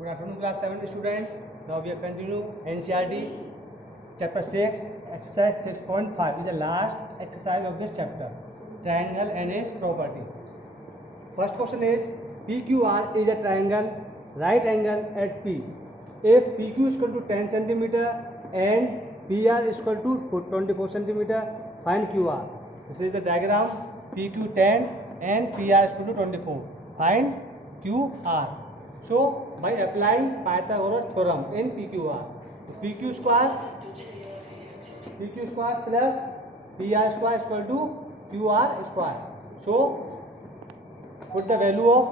Good afternoon, class 7 student. Now we are continue NCERT chapter 6, exercise 6.5 is the last exercise of this chapter. Triangle and its property. First question is PQR is a triangle right angle at P. If PQ is equal to 10 cm and PR is equal to 24 cm, find QR. This is the diagram. PQ 10 and PR is equal to 24. Find QR. So by applying Pythagoras theorem in PQR, PQ square plus PR square is equal to QR square. So put the value of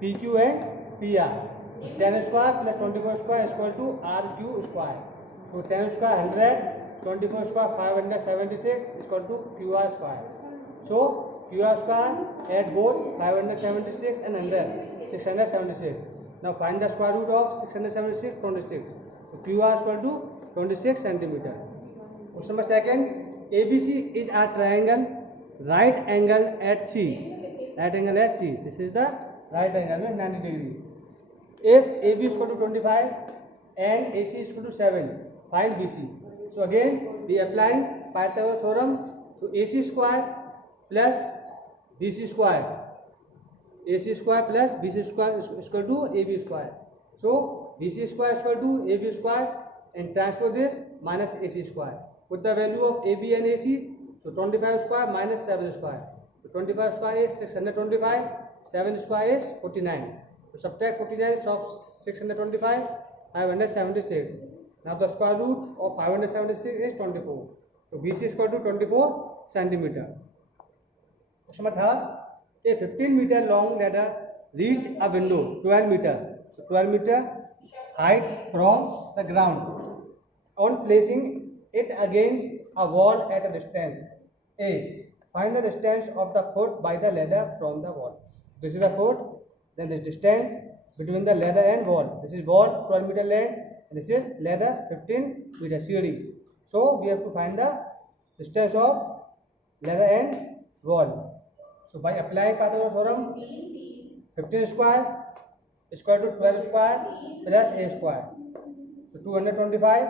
PQ and PR. 10 square plus 24 square is equal to RQ square. So 10 square 100, 24 square 576 is equal to QR square. So QR square add both 576 and 100, 676. Now find the square root of 676, 26. So QR is equal to 26 centimeter. Question number second, ABC is a triangle right angle at C. Right angle at C. This is the right angle with 90 degree. If AB is equal to 25 and AC is equal to 7, find BC. So again we applying Pythagoras theorem. So AC square plus BC square. AC square plus BC square is equal to AB square. So BC square is equal to AB square and transpose this minus AC square. Put the value of AB and AC. So 25 square minus 7 square. So 25 square is 625. 7 square is 49. So subtract 49 of 625, 576. Now the square root of 576 is 24. So BC is equal to 24 centimeter. Question number third, a 15 meter long ladder reach a window 12 meter. So 12 meter height from the ground. On placing it against a wall at a distance A, find the distance of the foot by the ladder from the wall. This is the foot, then the distance between the ladder and wall. This is wall 12 meter length and this is ladder 15 meter CD. So we have to find the distance of ladder and wall. So by applying Pythagoras theorem, 15 square is equal to 12 square plus A square. So 225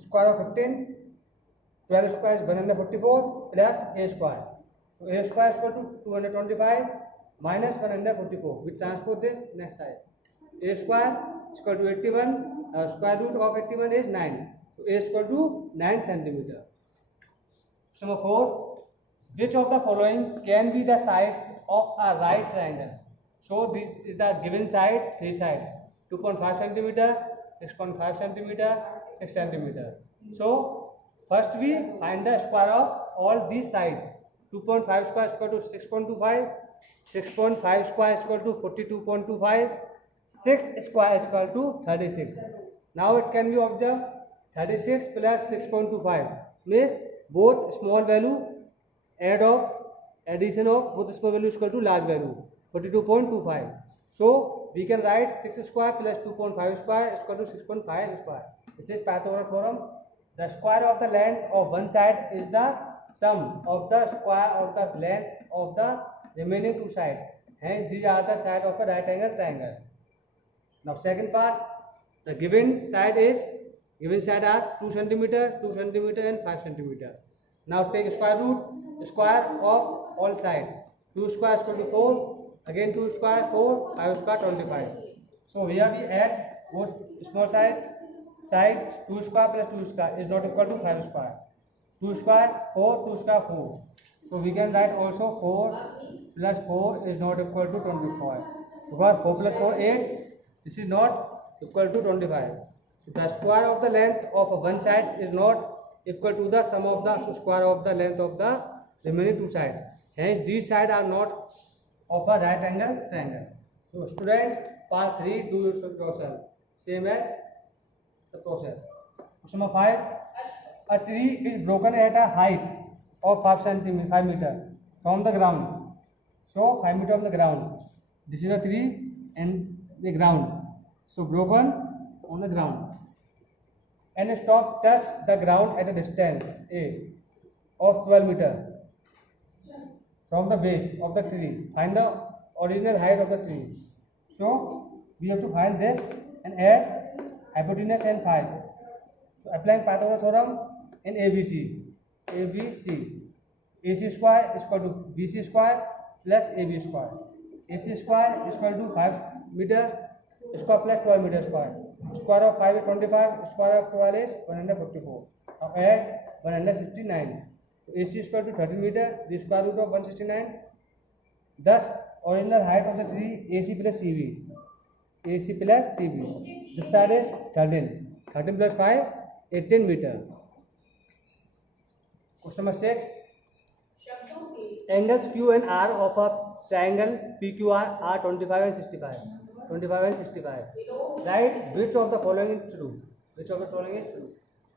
square of 15, 12 square is 144 plus A square. So A square is equal to 225 minus 144. We transpose this next side. A square is equal to 81. Square root of 81 is 9. So A is equal to 9 centimeter. Number 4. Which of the following can be the side of a right triangle? So this is the given side, 3 sides. 2.5 centimeter, 6.5 centimeter, 6 centimeter. So first we find the square of all these sides. 2.5 square is equal to 6.25. 6.5 square is equal to 42.25. 6 square is equal to 36. Now it can be observed 36 plus 6.25 means both small value addition of both small value is equal to large value 42.25. So we can write 6 square plus 2.5 square is equal to 6.5 square. This is Pythagoras theorem. The square of the length of one side is the sum of the square of the length of the remaining two sides. Hence these are the sides of a right angle triangle. Now second part, the given side are 2 centimeter, 2 centimeter and 5 centimeter. Now take square root, square of all sides. 2 square is equal to 4, again 2 square 4, 5 square 25. So here we add both small side 2 square plus 2 square is not equal to 5 square. 2 square 4, 2 square 4. So we can write also 4 plus 4 is not equal to 25. Because 4 plus 4 8, this is not equal to 25. So the square of the length of one side is not equal to the sum of the square of the length of the remaining two sides. Hence these sides are not of a right angle triangle. So student, part 3 do yourself. Same as the process. Question number 5. A tree is broken at a height of 5 meter from the ground. So 5 meter from the ground. This is the tree and the ground. So broken on the ground. And a stalk touch the ground at a distance A of 12 meter from the base of the tree. Find the original height of the tree. So we have to find this and add hypotenuse and phi. So applying Pythagoras theorem in ABC. AC square is equal to BC square plus AB square. AC square is equal to 5 meter square plus 12 meter square. Square of 5 is 25, square of 12 is 144. Now add 169. So AC is equal to 13 meter, the square root of 169. Thus, original height of the tree AC plus CB. AC plus CB. This side is 13. 13 plus 5, 18 meter. Question number 6. Angles Q and R of a triangle PQR are 25 and 65. 25 and 65. Write which of the following is true. Which of the following is true.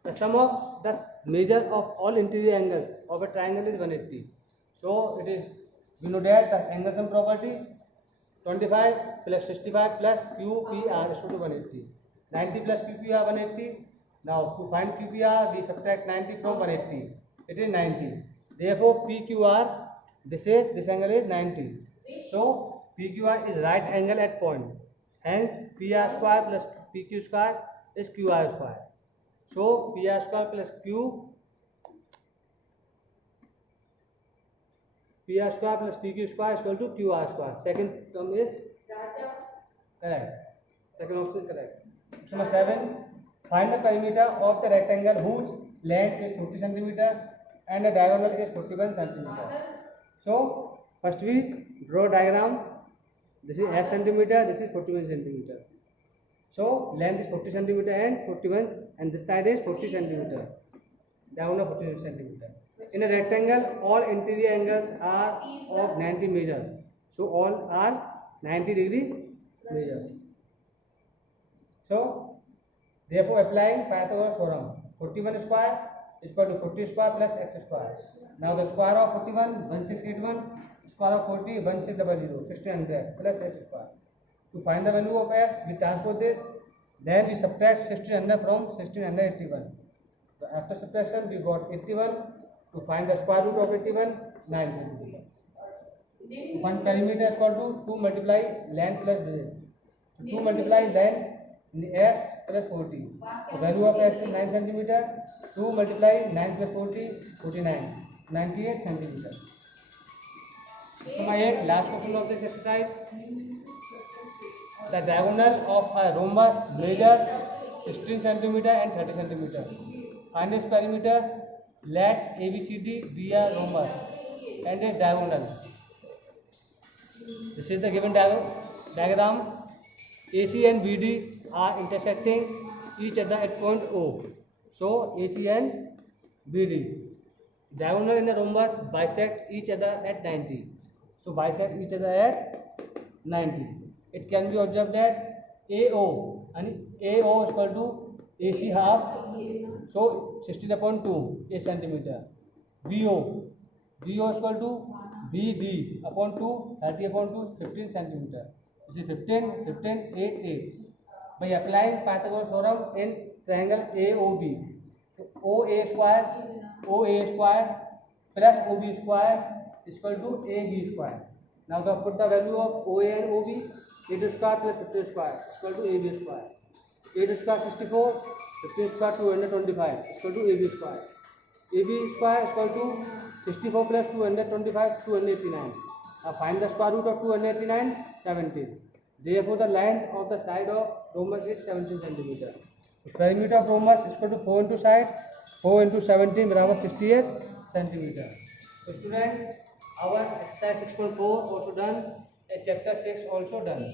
The sum of the measure of all interior angles of a triangle is 180. So it is, we know that the angle sum property 25 plus 65 plus QPR is equal to 180. 90 plus QPR 180. Now to find QPR we subtract 90 from 180. It is 90. Therefore PQR, this angle is 90. So PQR is right angle at point. Hence PR square plus PQ square is QR square. So PR square plus PR square plus PQ square is equal to QR square. Second term is correct. Second option is correct. Question number 7. Find the perimeter of the rectangle whose length is 40 cm and the diagonal is 41 cm. So first we draw diagram. This is x centimeter, this is 41 centimeter. So length is 40 centimeter and 41, and this side is 40 centimeter. Diagonal 40 centimeter. In a rectangle, all interior angles are of 90 measure. So all are 90 degree measure. So therefore applying Pythagoras theorem, 41 square is equal to 40 square plus x square. Now the square of 41, 1681, square of 40, 1600, 1600 plus x square. To find the value of x, we transpose this, then we subtract 1600 from 1681. So after subtraction, we got 81. To find the square root of 81, 9 cm. To find perimeter is equal to 2 multiply length plus breadth. So 2 multiply length in the x plus 40. The value of x is 9 cm. 2 multiply 9 plus 40, 49. 98 cm. So my last question of this exercise. The diagonal of a rhombus measures 16 cm and 30 cm. Find its perimeter. Let ABCD be a rhombus and its diagonal. This is the given diagram. AC and BD are intersecting each other at point O. So AC and BD. Diagonal in the rhombus bisect each other at 90. So bisect each other at 90. It can be observed that AO and AO is equal to AC half. So 16 upon 2 8 centimeter. BO is equal to BD upon 2 30 upon 2 15 centimeter. This is 15 15 8 8. By applying Pythagoras theorem in triangle AOB, so OA square plus OB square is equal to AB square. Now put the value of OA and OB. 8 square plus 15 square is equal to AB square. 8 square 64, 15 square 225 is equal to AB square. AB square is equal to 64 plus 225, 289. Now find the square root of 289, 17. Therefore the length of the side of rhombus is 17 cm. The perimeter of rhombus is equal to 4 into side, 4 into 17 barabar 68 cm. So student, our exercise 6.4 also done, chapter 6 also done.